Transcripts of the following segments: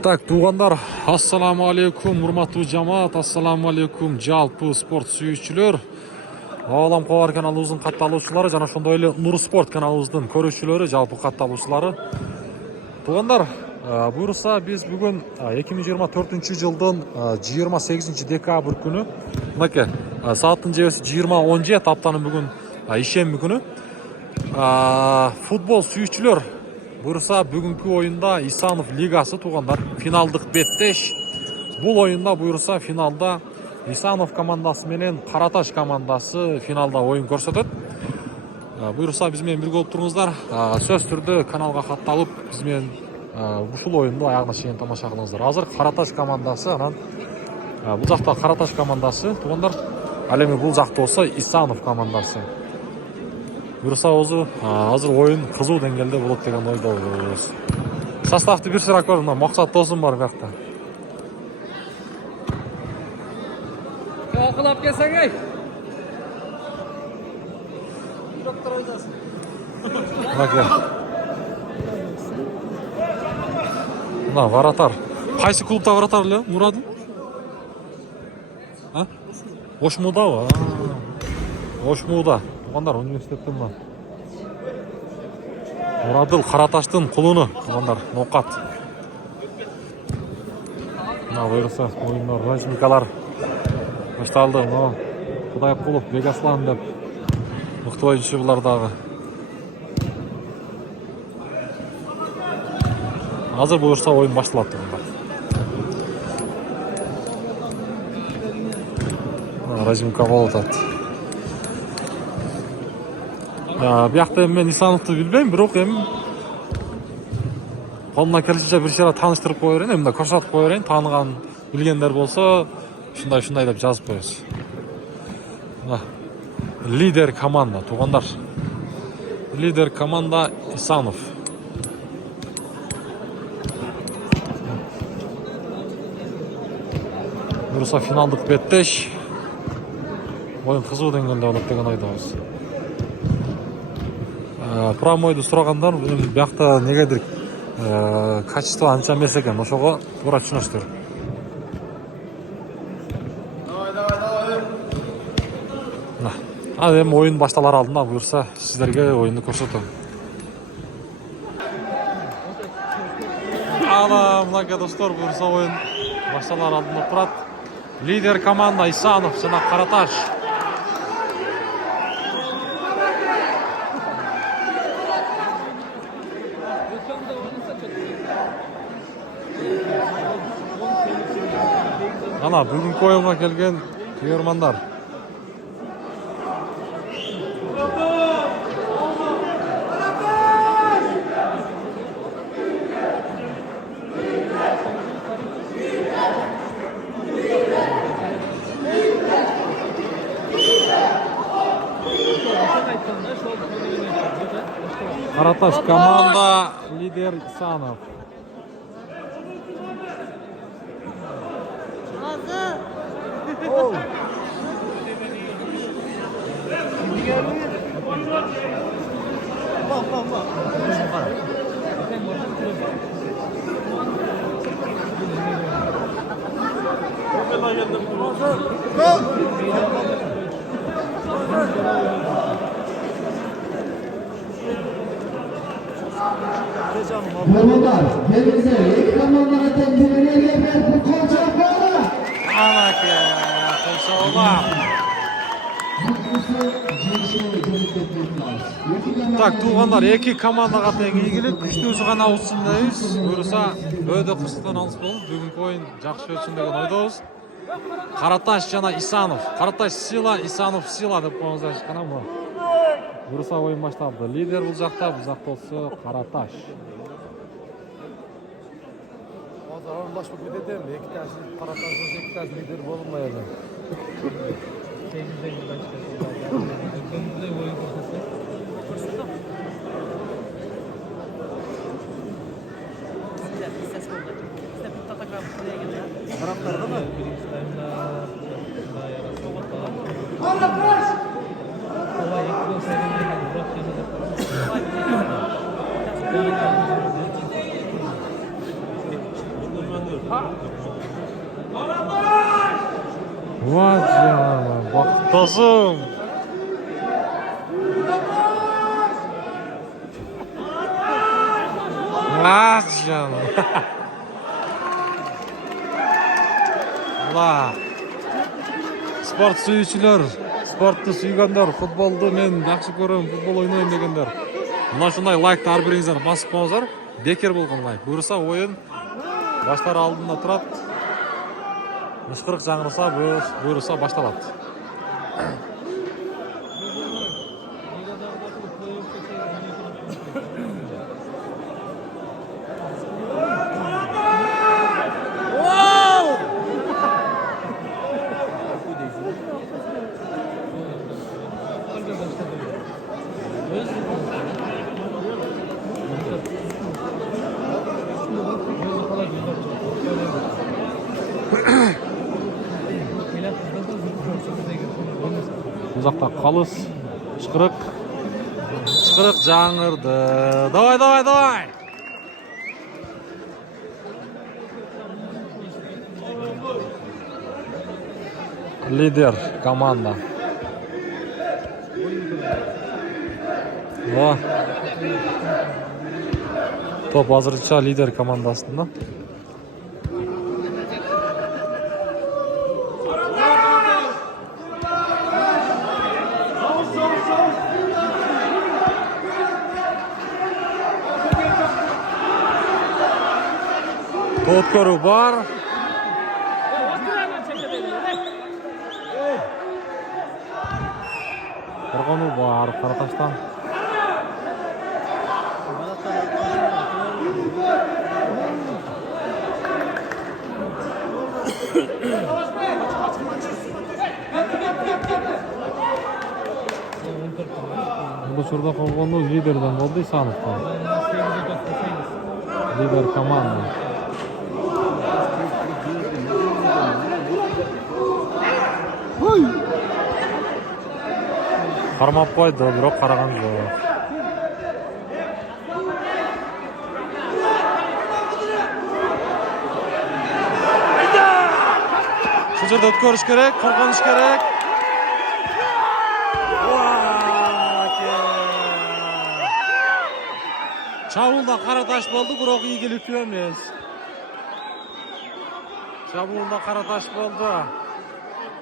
Так, туғандар, ассаламу алейкум, урматтуу жамаат, ассаламу алейкум, жалпы спорт сүйүүчүлөр. Алам Кобар каналыбыздын катталуучулары жана ошондой эле Нур Спорт каналыбыздын көрүүчүлөрү, жалпы катталуучулары. Туғандар, буюрса биз бүгүн 2024-жылдын 28 декабрь күнү, мынакей, сааттын жебеси 20:17, аптанын бүгүн ишемби күнү. Футбол сүйүүчүлөр, буюрса бүгүнкү оюнда Исанов лигасы туғандар, финалдык беттеш. Бул оюнда буюрса финалда Исанов командасы менен Караташ командасы финалда оюн көрсөтөт. Буюрса биз менен бирге болуп туруңуздар. Сөз түрдө каналга катталып, биз менен ушул оюнду аягына чейин тамаша кылыңыздар. Азыр Караташ командасы, анан бул жакта Караташ командасы туғандар, ал эми бул жакта болсо Исанов командасы. Буюрса азыр оюн кызуу деңгээлде болот деген ойдобуз. Составты бир сыра көрүн, Максат Досун бар бакта. Акылап келсең ей. Мына вратар. Кайсы клубда вратар эле? Мурадын? Ошмудабы? Ошмуда. Туғандар, университеттен ба. Мурадыл Караташтын кулуну, туғандар, ноқат. Мына буюрса оюндар, размикалар башталды. Кудайкулов, Бегаслан деп мыкты оюнчу булар дагы. Азыр буюрса оюн башталат туғандар. Размика болуп атат. Биякта мен Исановду билбейм, бирок эми колумдан келишинче бир чара тааныштырып кое берейин, мындай көрсөтүп кое берейин, тааныган, билгендер болсо ушундай деп жазып коебуз. Лидер команда туғандар. Лидер команда Исанов. Буюрса финалдык беттеш. Оюн кызуу деңгээлде болот деген ойдобуз. Промойду сурагандар, биякта негедир качество анча эмес экен, ошого туура түшүнөсүздөр. Эми оюн башталар алдында буюрса сиздерге оюнду көрсөтөм. Мынакей достор, буюрса оюн башталар алдында турат. Лидер команда Исанов жана Караташ. Ана бүгүнкү оюнга келген көрөрмандар. Караташ команда, лидер Исанов. Merhabalar, hepinize ilk zamanlara temsilcilerine bir konser var. Так, туғандар, эки командага тең ийгилик, күчтүүсү гана уçsun дейбиз. Буюрса өйдө кырсыктан алыс болуп, бүгүнкү оюн жакшы өтсүн деген ойдобуз. Караташ жана Исанов. Караташ сила, Исанов сила деп коюңуздар чыккан бу. Буюрса оюн башталды. Лидер бул жакта болсо Караташ. Aralashıp gidelim. İki tane Karatash'ın iki tane lider bulunmayacak. Taraftarda mı? Vay canına, baqtasım. Vay canına. Ulan. Sport suyucular, sportni suyganlar, futbolni men yaxshi ko'raman, futbol o'ynayman deganlar. Mana shunday like tar beringizlar, bosib qo'yingizlar. Bekor bo'lgan like. Buyursa o'yin boshlar oldinda turadi. Mishqiriq жаңырса, buyursa boshlanadi. Bu жақта қалыс, шықырық жаңырды. Давай! Лидер команда. О, топ азырынша лидер командасында. Өткөрүү бар. Коргонуу бар Караташтан. Бул учурда коргонуу лидерден болду, Исановдон. Лидер команда. Қармап қойды, бірақ қараған жоқ. Şu жерде өткөрүш керек, қорғаныш керек. Шабуылда Қараташ болды, бірақ игілікті емес. Шабуылда Қараташ болды.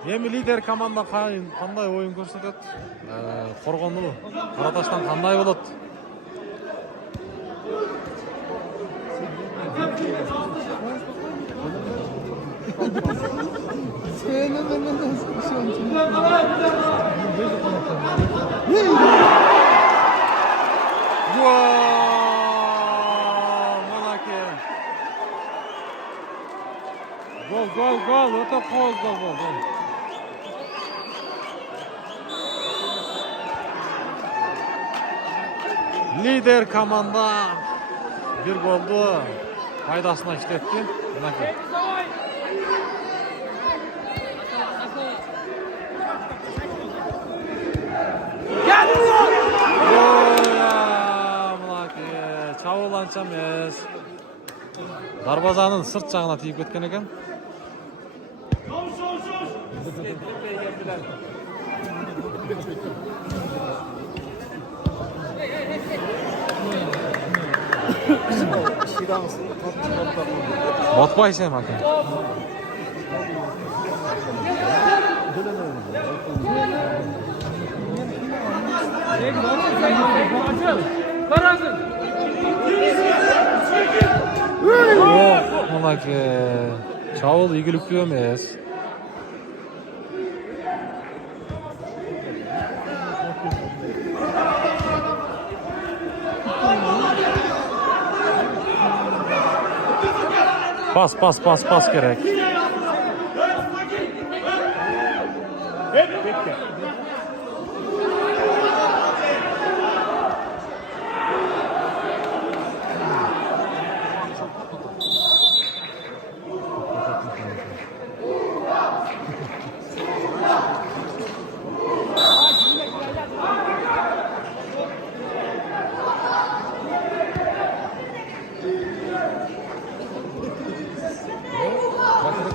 Emi lider komanda qanday o'yin ko'rsatadi? Qo'rg'onov Qaratashdan qanday bo'ladi? Gol, o'ta qo'l gol. Lider komanda bir goldu faydasına işletti. Çavulança emas. Darvazanın sırt жағына тиіп кеткен екен. Батпайсың ака. Мынаке чабыл ийгиликтүү эмес. Pas керек.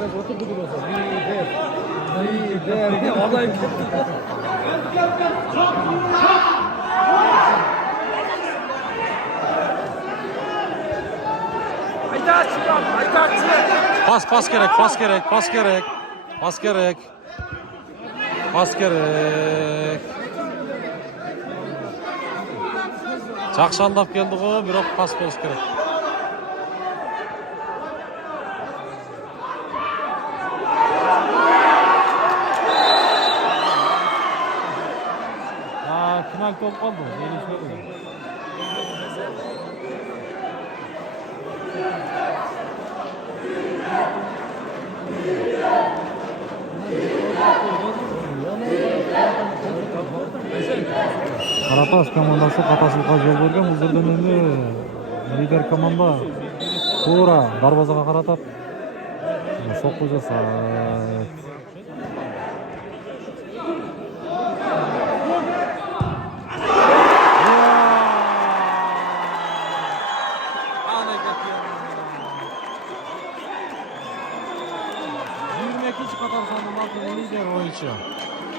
Oturdu burası. Lider. Vallahi Pas gerek, pas gerek, pas gerek. Pas gerek. Pas gerek. Çakşandap geldi o, biroq pas boluş gerek. Final top kaldı. Karataş komandası қаташылыққа жол берген. Бұл жерден енді лидер команда тура дарбазаға қаратып соққы жасайды.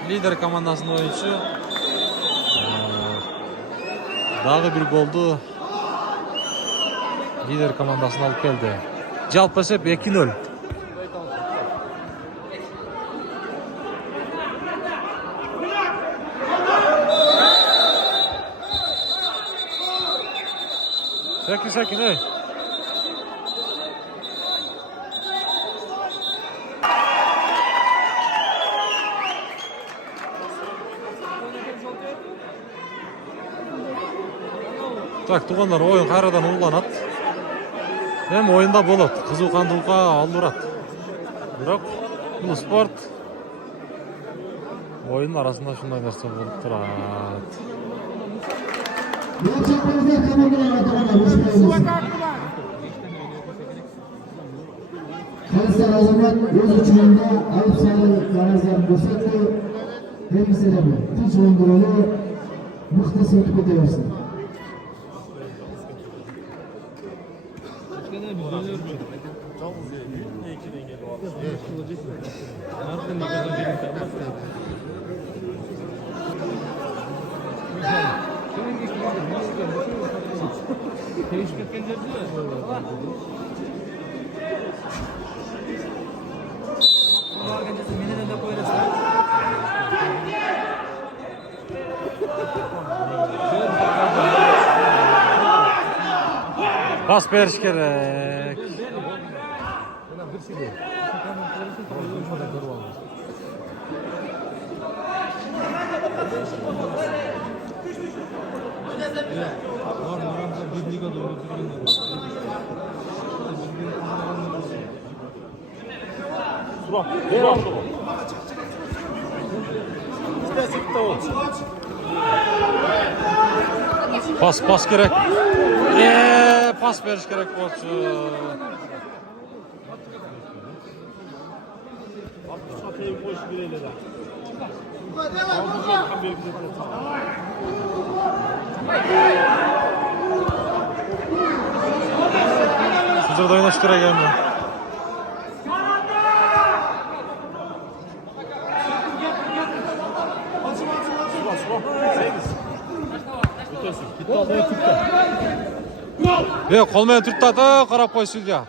Lider komandasının oyuncusu дағы bir goldu lider komandasına alıp geldi. Жалпы есеп 2-0. Sakin ey. Так, туғандар ойын қайрадан уланат. Hem ойында болады, қызу қандылыққа алдырат. Бірақ бұл спорт ойын арасында шындай нәрсе болып тұрады. Kayser Azamat öz uçumunda ayıp sayılı yanazdan gösterdi. Hem sebebi hiç oyuncuları mıhtı sötüp ediyorsun. Pas beriş gerek. Pas gerek. Pas beriş gerek bolçu. Sizler de oynaştıra gelmiyor. Қолмен түрттады, қарап қой судья.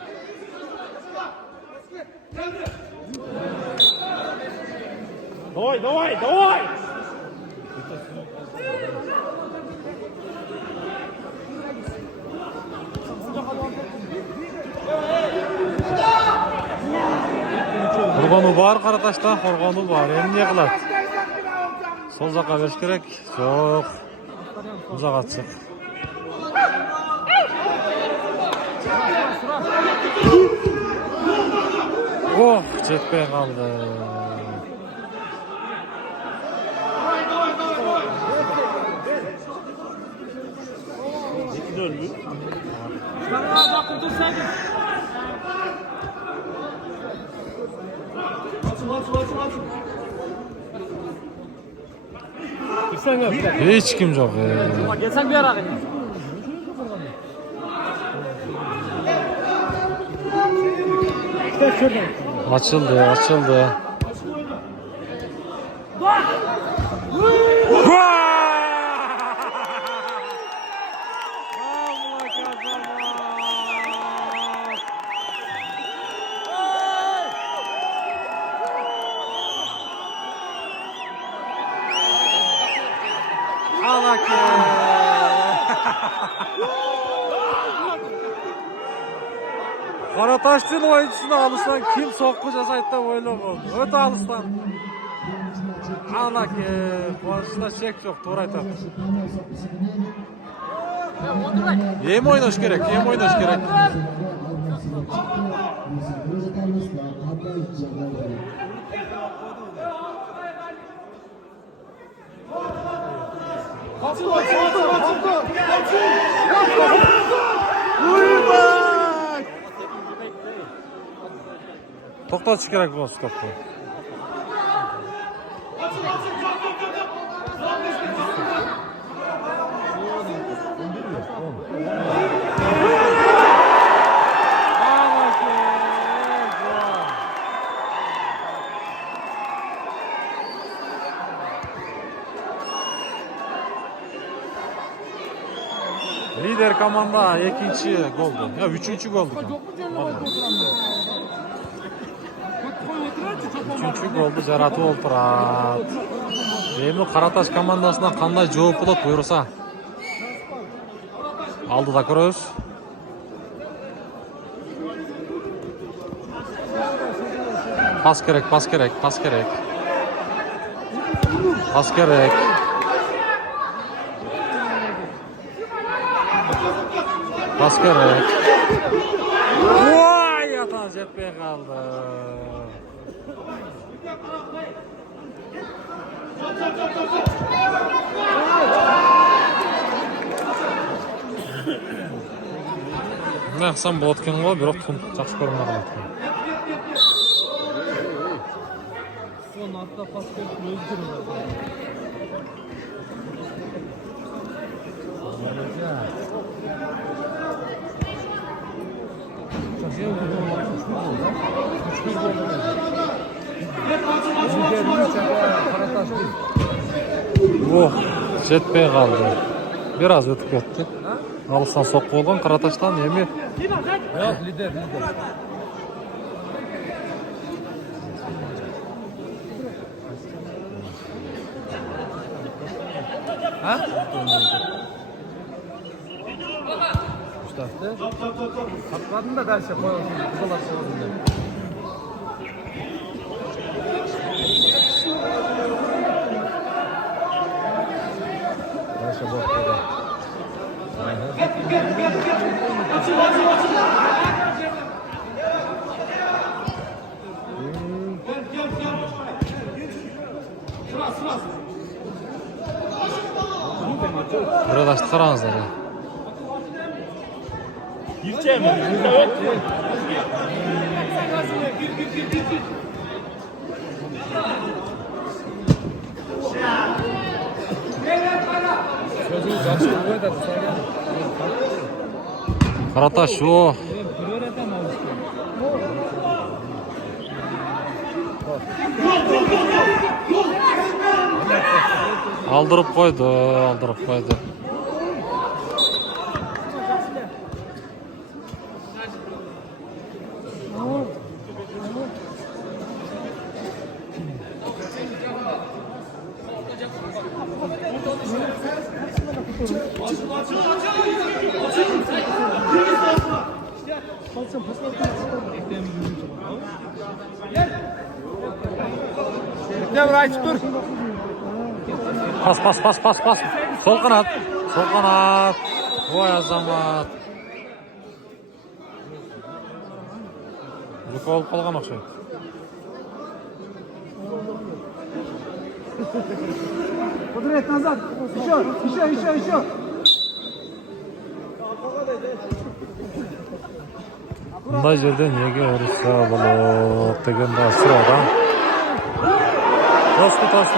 Давай! Қорғану бар, Қараташта қорғану бар. Енді не қылады? Сол жаққа беріш керек. Жоқ. Бұл жаққа түсіп. Ох, жетпей қалды. Hiç kim yok. Gelsen bir ara. Şuradan. Açıldı. Karataş'ın oyuncusuna alışsan kim sokku jasaydı da oylagam. Öte alışsan. Anaki, boşta çek yok, doğru aytap. Yem oynaş gerek. To'xtatish kerak bu stopni. Lider komanda ikinci goldu. Ya üçüncü goldu. Üçüncü goldu жаратып олтурат. Эми Караташ командасынан кандай жооп болот буйруса. Алдыда көрөбүз. Pas керек. Pas керек. Vay, atan жетпей kaldı. Ne yapsam bu otken var, bir otken жақсы көрмөдүм. Son hatta pas öldürün. Oh, жетпей kaldı. Biraz ötüp ketти. Alıstan sokku olgan Karataş'tan emi. Yok, lider. Ha? Üstad'da. Haklarını da derse koyalım. Kızalar sorunlar. Derse bu hakları. Biraz açtıramazlar ya. Karataş o. Aldırıp koydu. Ne var dur. Pas. Sol kanat. Vay azamat. Yuka olup kalgan okşaydı. Kudret назад. Еще. Bunday жерден неге ұрысса болот деген да суроо.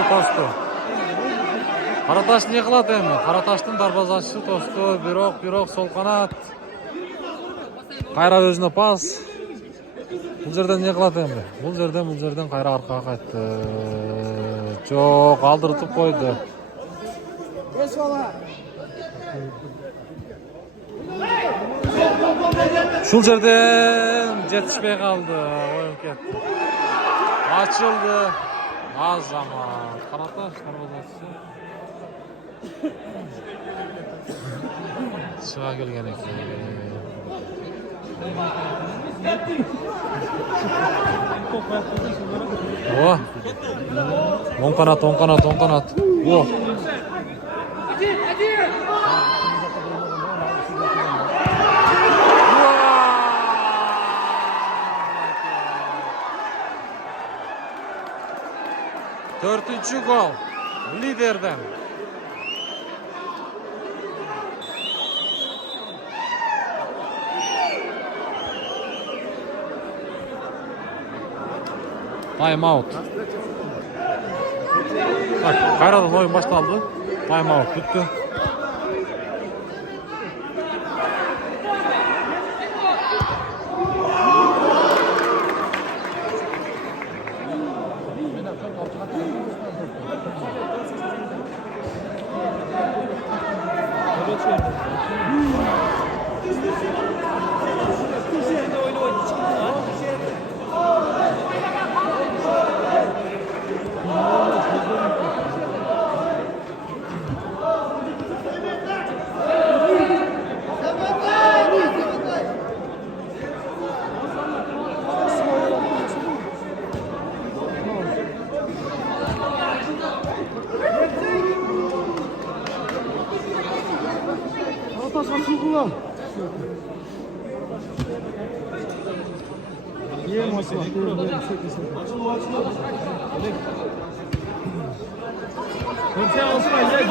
Тосту. Караташ не кылат эми? Караташтын дарбазачысы тосту, бирок сол канат. Кайра өзүнө пас. Бұл жерден не қылады енді? Бұл жерден қайра арқаға қайтты. Жоқ, алдыртып қойды. Шул жерден жетішпей қалды. Ойын кетті. Açıldı. Az zaman. Karataş darvazası. Çığa gelgen ekan. Oh. On kanat. Oh. Dördüncü gol liderden. Time out. Bak, kayradan oyun başlandı. Time out bitti.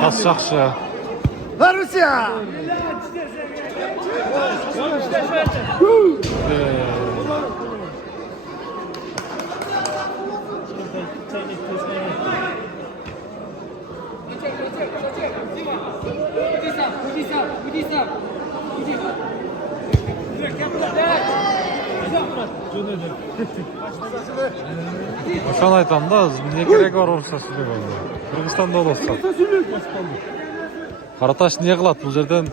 Pas yaxşı. Rusya! Oşan aytam da ne gerek var olursa süre oldu. Kırgızstanda olursa. Karataş niye kılat bu yerden?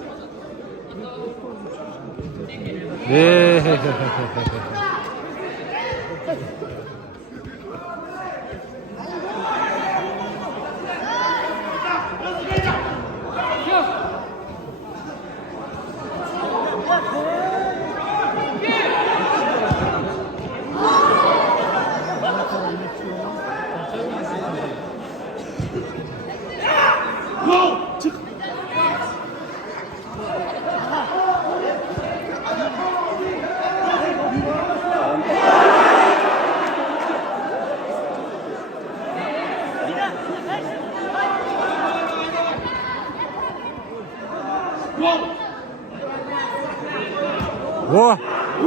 О,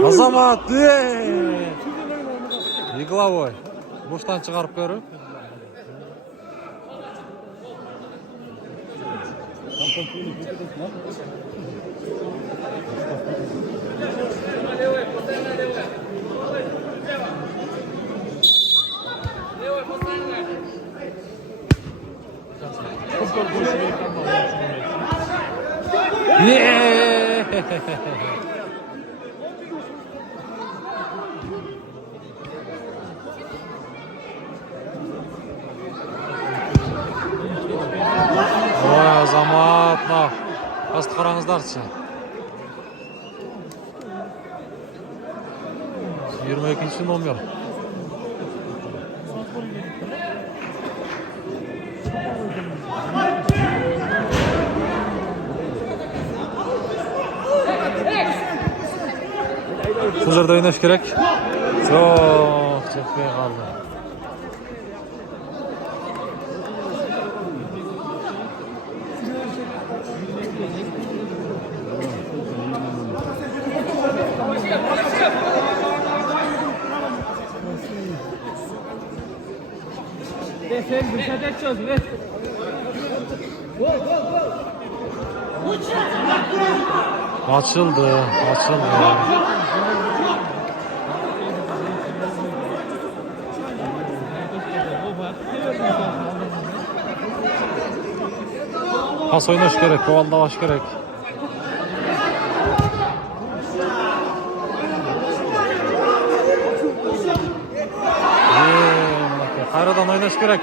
Азамат! Игловой. Буштан чыгарып көрүп. Oy Azamat, asti qarangizlarchi. 22-nomer. Bu yerda o'ynash kerak. Yo'q, chekmay qoldi. Sen dışarıda çöz. Açıldı. Pas oynaş gerek, kovaldavaş gerek. Kayradan oynaş gerek.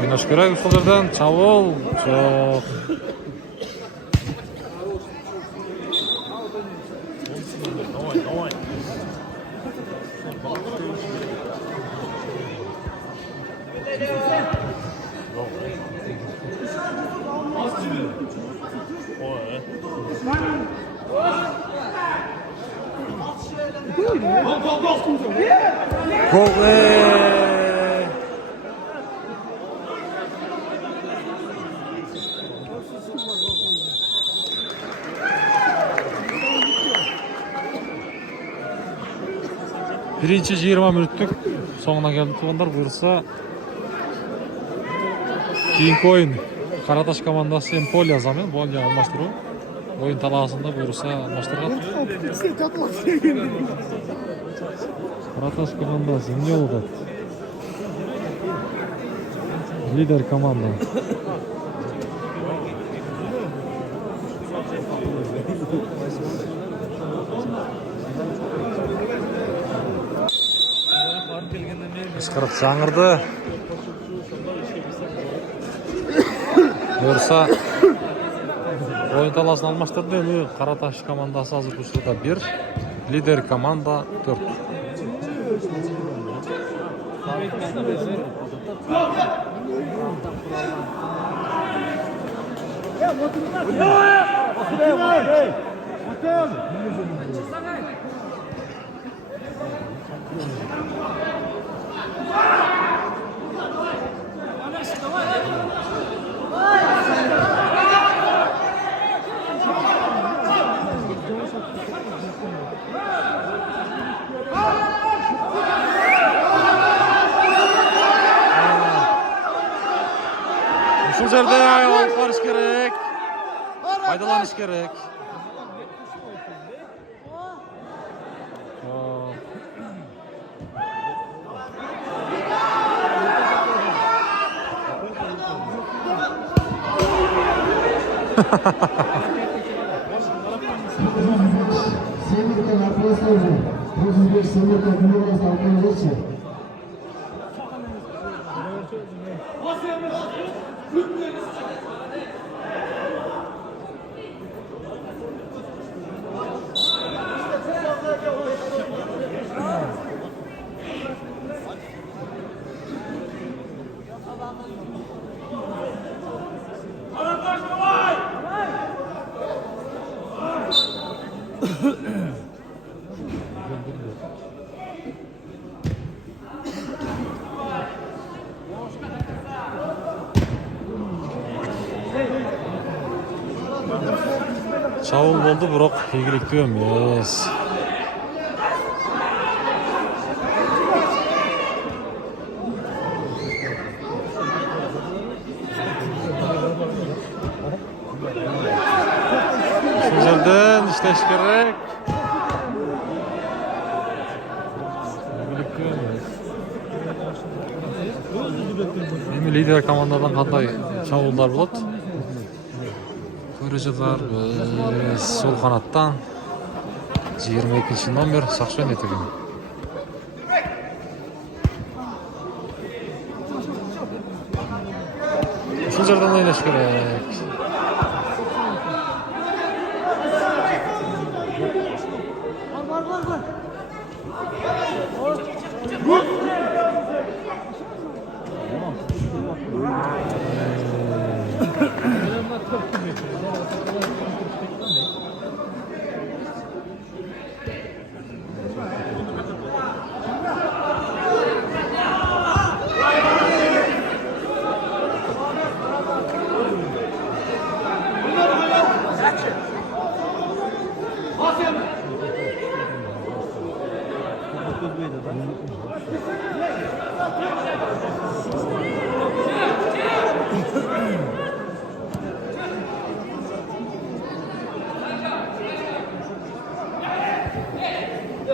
Oynaş gerek usullerden çabul. Çok. Gol be. Birinci 20 minütlük sonuna geldi tuğanlar. Buyursa keyinki oyun Karataş komandası Empoli yazamıyor. Bolya almashtırı. Oyun talasında buyursa almashtırgan. Karataş komandası ne oldu? Lider komanda. Isqırık жаңырды. Buyursa oyun talasını almashtırdı. Karataş komandası azı kuşluda 1. Lider komanda 4. Şu yerde ayağlanış gerek. Faydalanış gerek. Semir'den arkadaşlar, 35 Semir'den Gülüyoruz arkadaşlar. Çavul oldu biroq yegilik emas. Şu yerden ishlash kerak. Endi lider komandadan qanday çavullar bo'ladi? Ko'rajaklar sol kanattan 22 nomer Sakşen etegen. Şu yerden oynash kerak.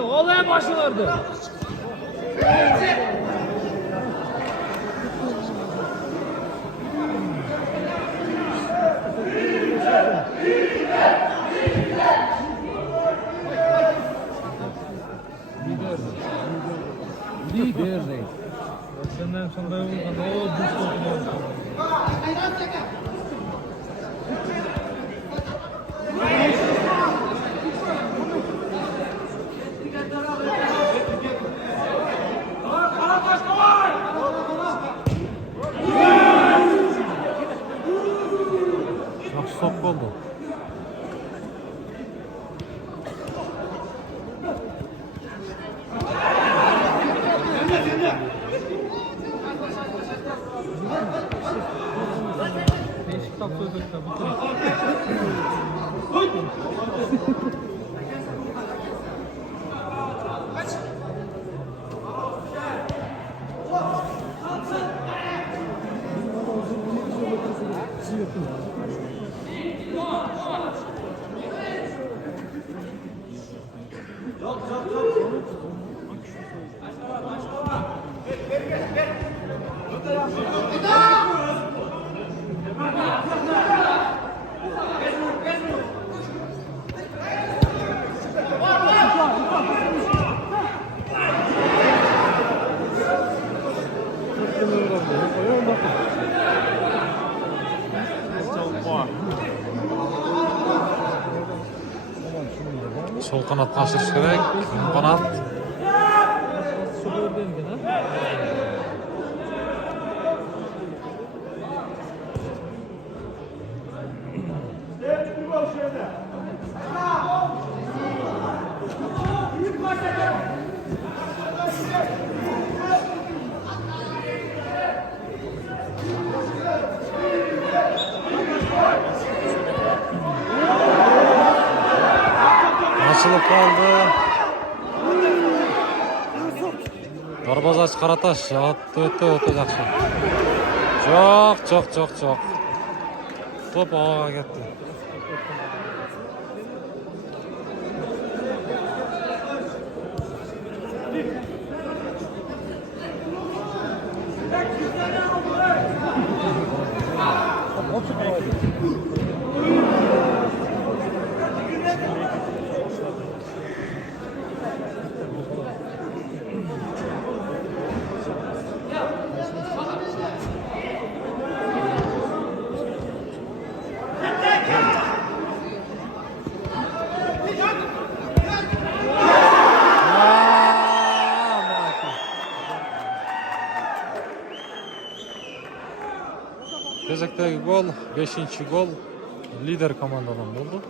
Olaya başlardı. Lider. Senden sonra o Yaxşı soqqu oldu. değişik tak sözlükler. Sol kanat taşışı gerek. Kanat. Açılıp kaldı. Darbazaç Karataş attı öte yaxşı. Çok. Top ağa gitti. Bezekteki gol 5. gol lider komandadan oldu.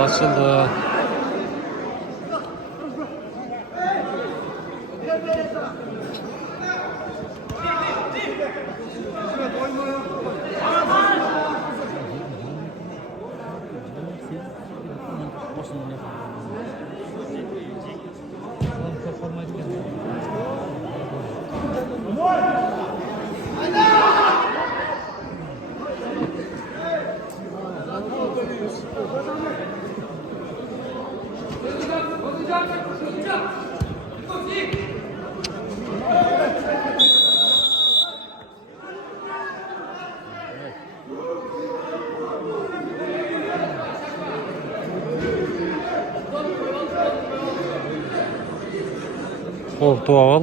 Açıldı. Koltuğa al.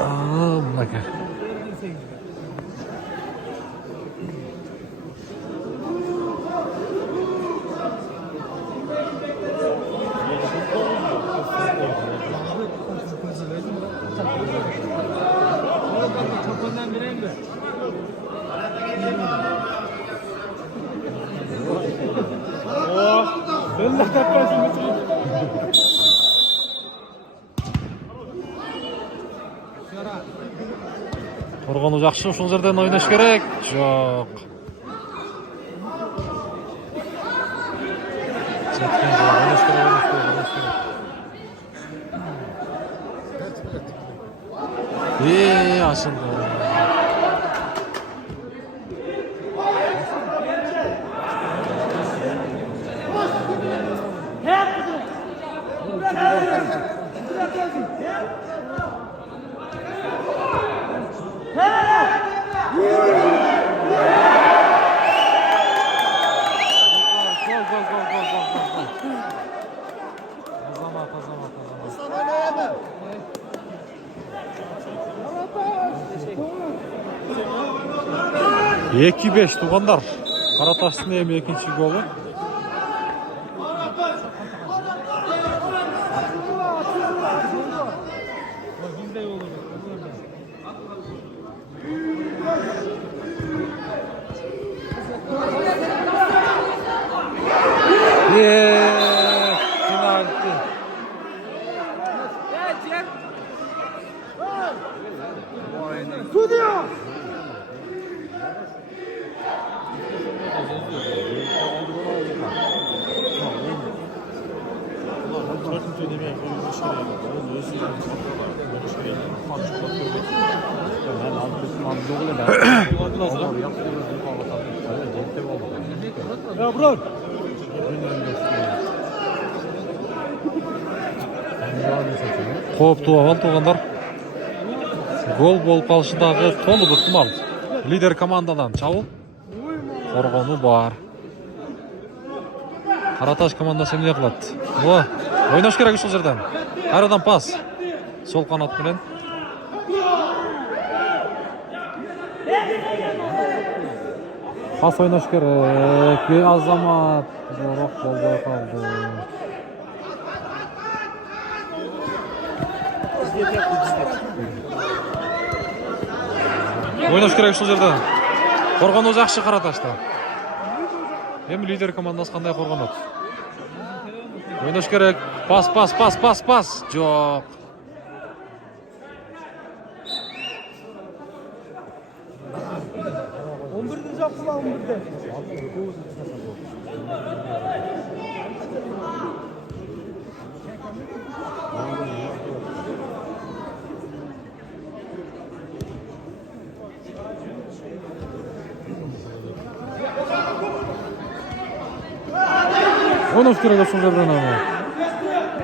Мынакей. Çapandan bireyim mi? Ben de kapatayım. Коргону жакшы, ушул жерден ойнош керек. Жок. Четкен жок, ойнош керек. Ашынды. Эки беш туугандар. Караташтын эми экинчи голу. Penalti. Ya bro. Кооптуу абал туугандар. Гол болуп калышы дагы толук ыктымал. Лидер командадан чабыл. Коргону бар. Караташ командасы эмне кылат? Ойнош керек ушул жерден. Кайрадан пас. Сол канат менен. Пас ойнош керек. Азамат жорок болбой калды. Ойнош керек ушул жерден. Коргону жакшы Караташта. Эми лидер командасы кандай коргонот? Ойнош керек. Пас. Жок. Ойнош керек ушул жерден аны.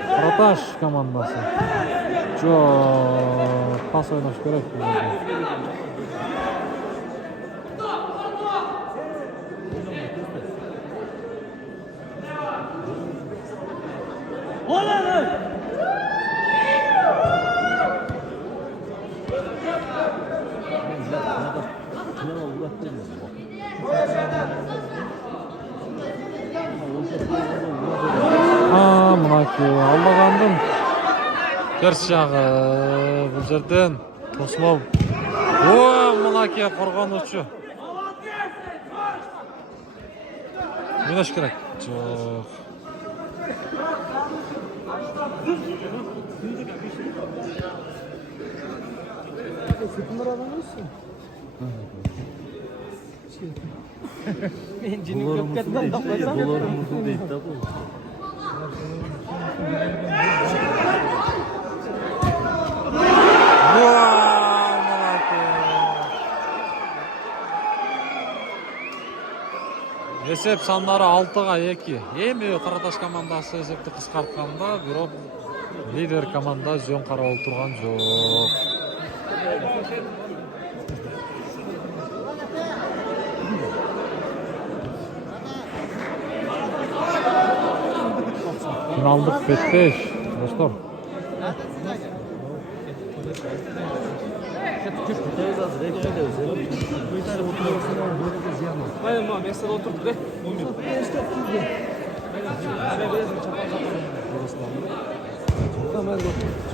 Караташ командасы. Жок, пас ойнош керек. Мынакей аллагандын терс жагы бул жерден Тосмов. Мынакей коргонуучу. Ойнош керек. Жок. Ben cinim köpketden toplasam. Эсеп сандары 6-2. Эми Караташ командасы эсепти кыскартканда, бирок лидер команда жөн карап турган жок. Финалдык беттеш, достор. Hayır ama mesela oturdu de.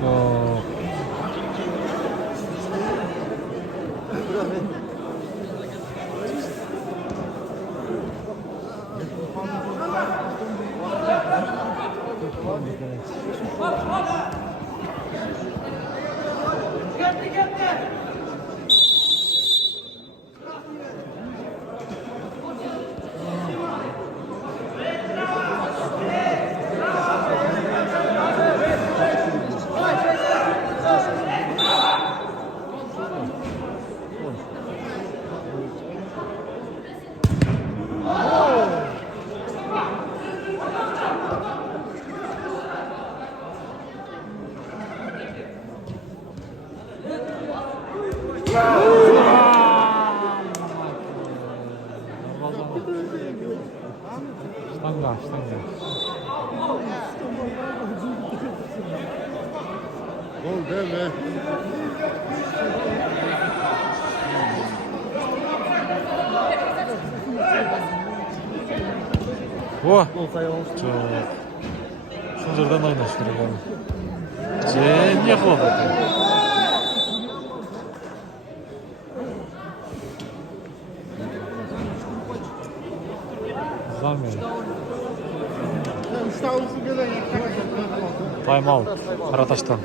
Çok. Штанга, штанга. Gol deme. О! Çok. Sınırdan oynaştırır onu. Ne kıldı? Zamıyor. Time out. Karataş'tan.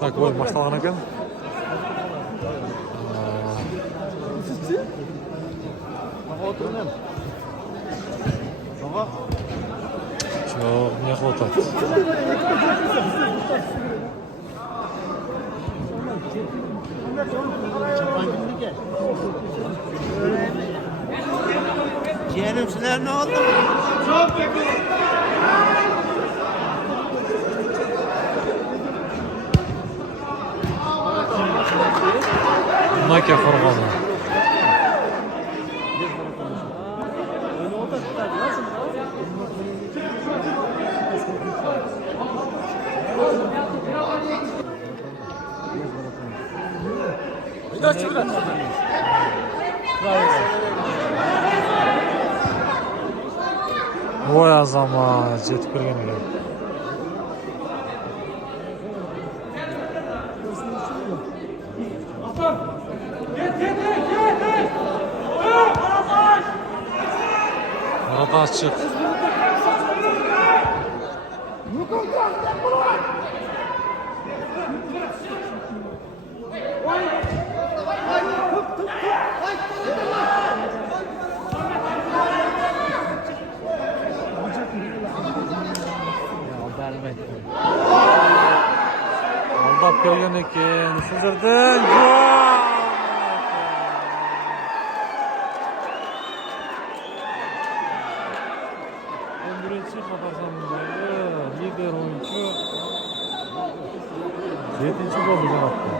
Так, oyun başlanan ekan. Çok ne kıldı? Ciğerim sizler ne oldu? Nokia Forgazı. Oy azama жетip келген екен. Arada açık. Aldap kelген eкен. Сіздерден гол! 11-ci Xabarovskdagi lider oyuncu 7-ci golü attı.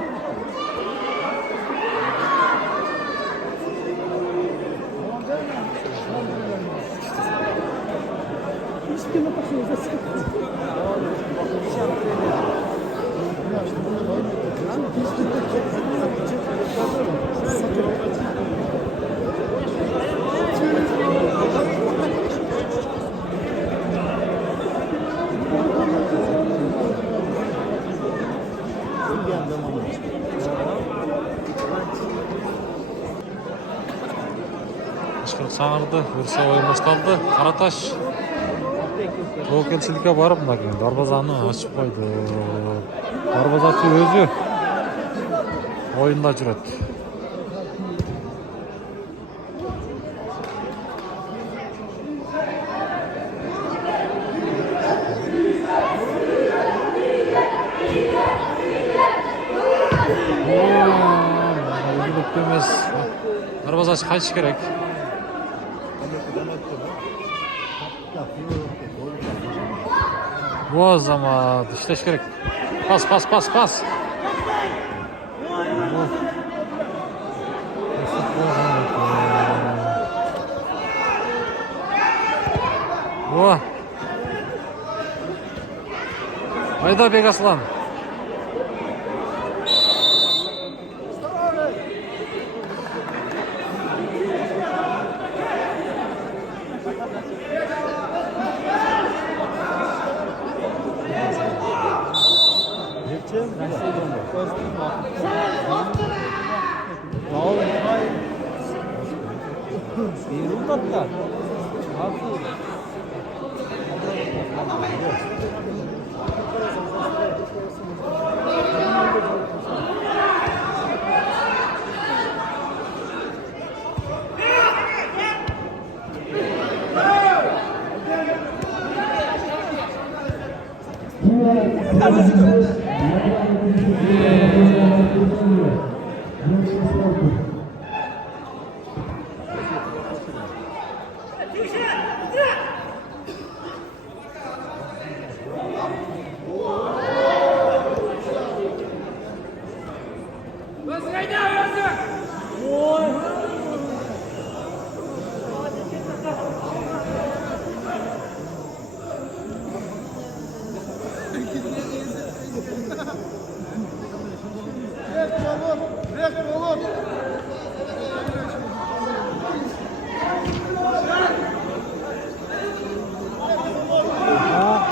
Ышқырық саңырды, өрсе ойын басталды. Қараташ тобокелшілікке барып, мына кейін дарбазаны ашып қойды. Дарбазашы өзі ойында жүреді. Емес. Дарбазашы қайтыш керек. Bu azama işleş gerek. Pas. Bu. Hayda Bek Aslan.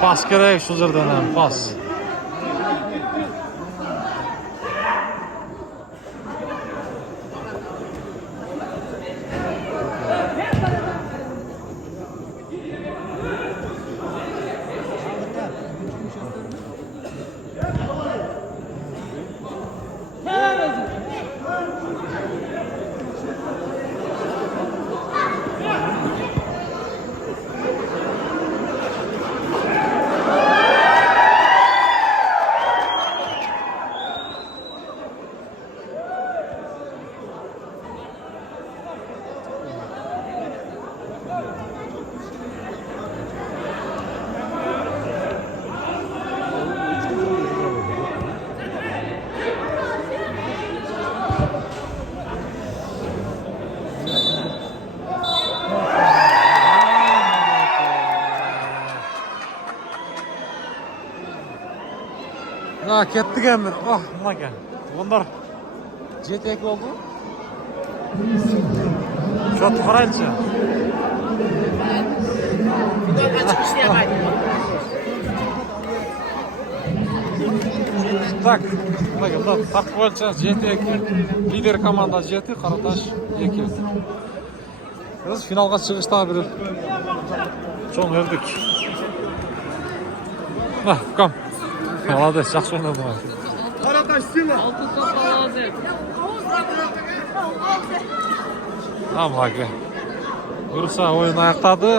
Pas gerek şu zırdan pas. Ha kettik emir. Oh buna gel. Onlar jetek oldu. Şot qaraychi. Так, мына тартып бойынша 7-2 лидер команда 7, Қараташ 2. Biz finalga chiqishda bir cho'ng erdik. Ha, kom. Молодец, yaxshi o'ynading. Qarataş seni. Altın kapalı hazır. Tamam aka. Bursa o'yin oyoqtadi.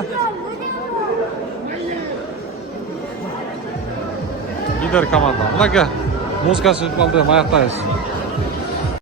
Lider komanda. Aka, muzika chiqib qoldi, oyoqdayız.